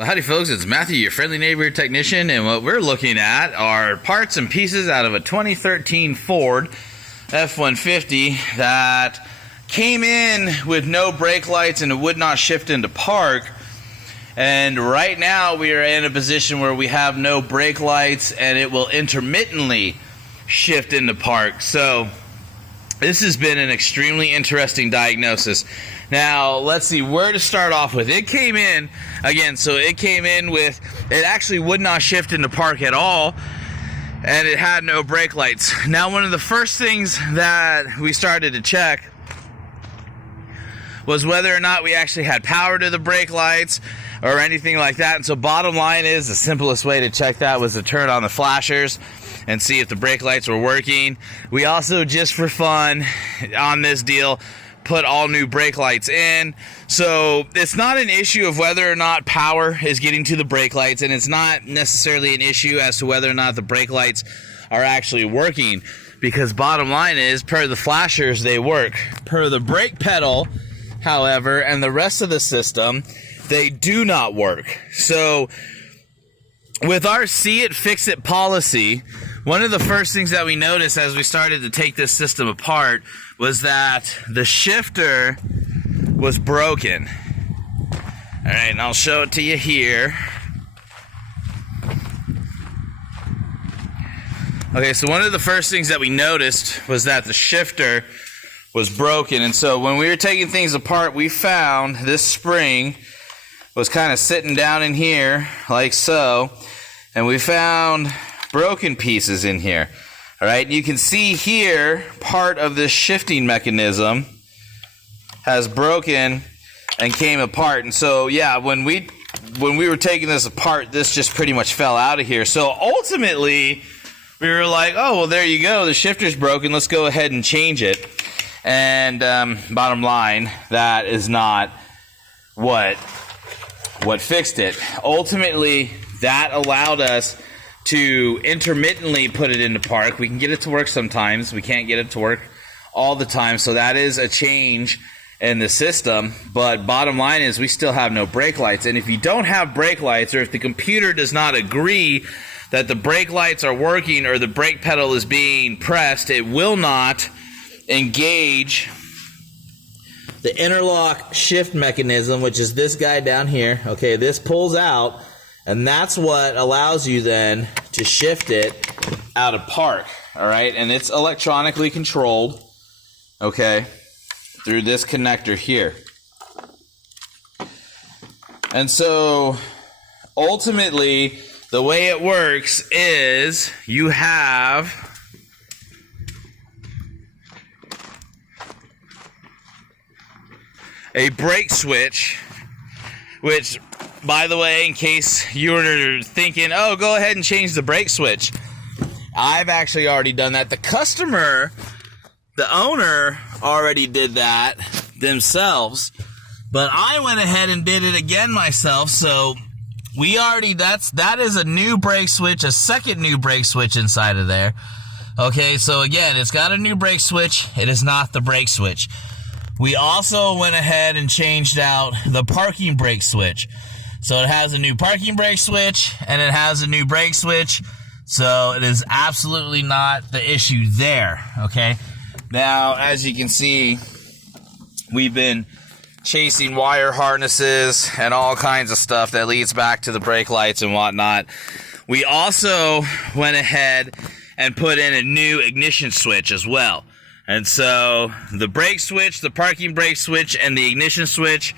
Well, howdy folks, it's Matthew, your friendly neighborhood technician, and what we're looking at are parts and pieces out of a 2013 Ford F150 that came in with no brake lights and it would not shift into park. And right now we are in a position where we have no brake lights and it will intermittently shift into park. So this has been an extremely interesting diagnosis. Now, let's see where to start off with. It came in, again, so it came in with, it actually would not shift into park at all, and it had no brake lights. Now, one of the first things that we started to check was whether or not we actually had power to the brake lights or anything like that. And so bottom line is, the simplest way to check that was to turn on the flashers and see if the brake lights were working. We also, just for fun on this deal, put all new brake lights in. So it's not an issue of whether or not power is getting to the brake lights, and it's not necessarily an issue as to whether or not the brake lights are actually working, because bottom line is, per the flashers, they work. Per the brake pedal, however, and the rest of the system, they do not work. So with our see it, fix it policy, one of the first things that we noticed as we started to take this system apart was that the shifter was broken. All right, and I'll show it to you here. Okay, so one of the first things that we noticed was that the shifter was broken. And so when we were taking things apart, we found this spring was kind of sitting down in here like so, and we found broken pieces in here. All right, you can see here part of this shifting mechanism has broken and came apart. And so yeah, when we were taking this apart, this just pretty much fell out of here. So ultimately we were like, oh well, there you go, the shifter's broken, let's go ahead and change it. And bottom line, that is not what fixed it. Ultimately, that allowed us to intermittently put it into park. We can get it to work sometimes. We can't get it to work all the time. So that is a change in the system. But bottom line is, we still have no brake lights. And if you don't have brake lights, or if the computer does not agree that the brake lights are working or the brake pedal is being pressed, it will not engage the interlock shift mechanism, which is this guy down here. Okay, this pulls out, and that's what allows you then to shift it out of park. All right, and it's electronically controlled, okay, through this connector here. And so ultimately, the way it works is you have a brake switch, which, by the way, in case you were thinking, oh, go ahead and change the brake switch, I've actually already done that. The customer, the owner, already did that themselves, but I went ahead and did it again myself. So we already, that is a new brake switch, a second new brake switch inside of there. Okay, so again, it's got a new brake switch. It is not the brake switch. We also went ahead and changed out the parking brake switch. So it has a new parking brake switch and it has a new brake switch. So it is absolutely not the issue there, okay? Now, as you can see, we've been chasing wire harnesses and all kinds of stuff that leads back to the brake lights and whatnot. We also went ahead and put in a new ignition switch as well. And so the brake switch, the parking brake switch, and the ignition switch,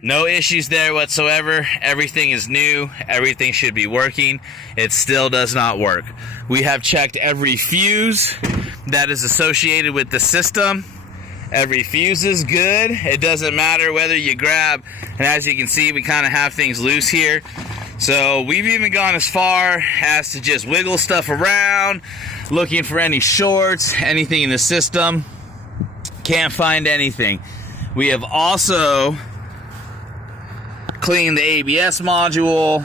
no issues there whatsoever. Everything is new. Everything should be working. It still does not work. We have checked every fuse that is associated with the system. Every fuse is good. It doesn't matter whether you grab, and as you can see, we kind of have things loose here. So we've even gone as far as to just wiggle stuff around, looking for any shorts, anything in the system. Can't find anything. We have also cleaned the ABS module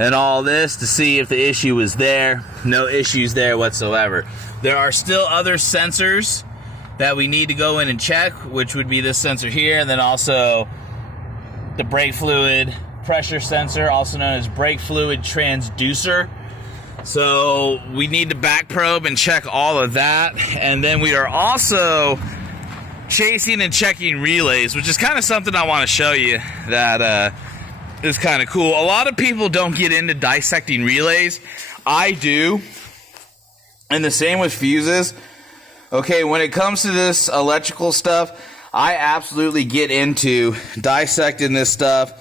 and all this to see if the issue is there. No issues there whatsoever. There are still other sensors that we need to go in and check, which would be this sensor here, and then also the brake fluid pressure sensor, also known as brake fluid transducer. So we need to back probe and check all of that. And then we are also chasing and checking relays, which is kind of something I want to show you that is kind of cool. A lot of people don't get into dissecting relays. I do. And the same with fuses. Okay, when it comes to this electrical stuff, I absolutely get into dissecting this stuff,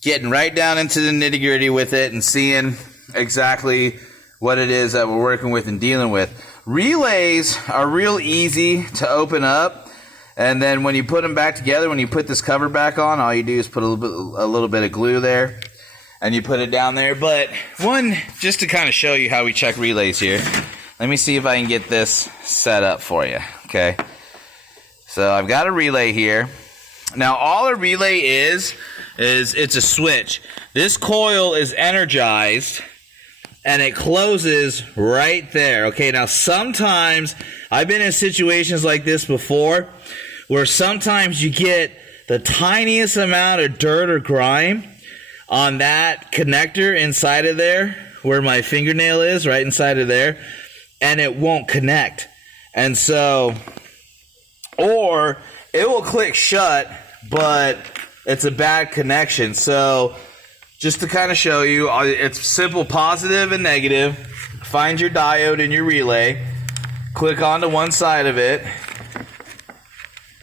getting right down into the nitty-gritty with it and seeing exactly what it is that we're working with and dealing with. Relays are real easy to open up, and then when you put them back together, when you put this cover back on, all you do is put a little bit of glue there, and you put it down there. But just to kind of show you how we check relays here, let me see if I can get this set up for you, okay? So I've got a relay here. Now all a relay is it's a switch. This coil is energized and it closes right there. Okay, now sometimes I've been in situations like this before where sometimes you get the tiniest amount of dirt or grime on that connector inside of there where my fingernail is, right inside of there, and it won't connect. And so, or it will click shut, but it's a bad connection. So just to kind of show you, it's simple positive and negative. Find your diode in your relay, click onto one side of it.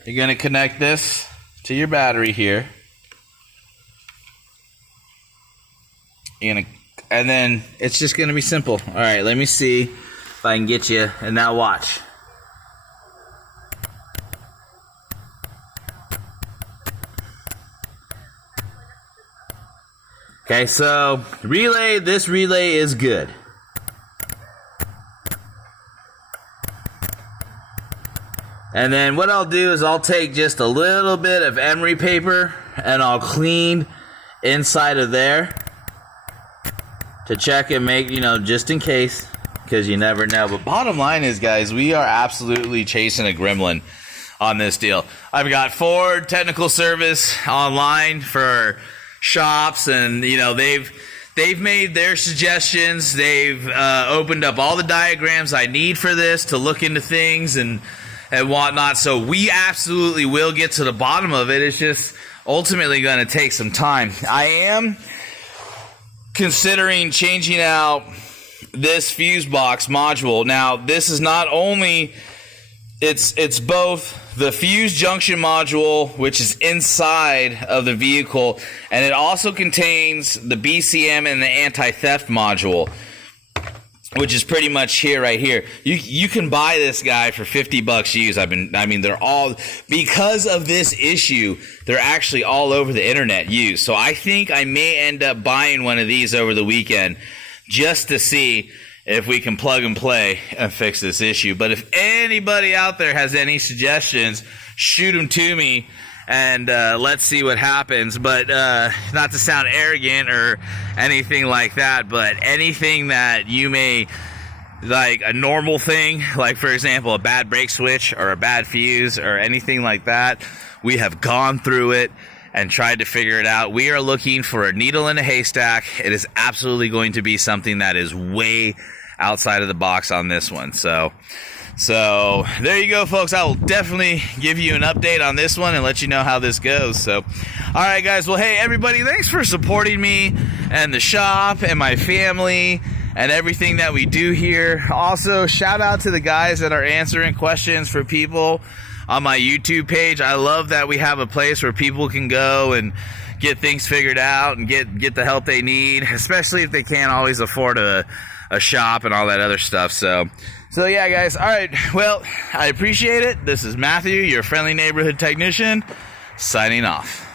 You're going to connect this to your battery here. And then it's just going to be simple. All right, let me see if I can get you, and now watch. Okay, so this relay is good. And then what I'll do is I'll take just a little bit of emery paper and I'll clean inside of there to check and make, just in case, because you never know. But bottom line is, guys, we are absolutely chasing a gremlin on this deal. I've got Ford Technical Service online for shops, and they've made their suggestions. They've opened up all the diagrams I need for this to look into things and whatnot. So we absolutely will get to the bottom of it. It's just ultimately going to take some time. I am considering changing out this fuse box module. Now, this is not only, it's both the fuse junction module, which is inside of the vehicle, and it also contains the BCM and the anti-theft module, which is pretty much right here. You can buy this guy for $50 used. They're all, because of this issue, they're actually all over the internet used. So I think I may end up buying one of these over the weekend just to see if we can plug and play and fix this issue. But if anybody out there has any suggestions, shoot them to me, and let's see what happens. But not to sound arrogant or anything like that, but anything that you may, like a normal thing, like for example a bad brake switch or a bad fuse or anything like that, we have gone through it and tried to figure it out. We are looking for a needle in a haystack. It is absolutely going to be something that is way outside of the box on this one. So there you go, folks. I will definitely give you an update on this one and let you know how this goes. So, all right, guys. Well, hey, everybody, thanks for supporting me and the shop and my family and everything that we do here. Also, shout out to the guys that are answering questions for people on my YouTube page. I love that we have a place where people can go and get things figured out and get the help they need, especially if they can't always afford a shop and all that other stuff. So yeah, guys. All right. Well, I appreciate it. This is Matthew, your friendly neighborhood technician, signing off.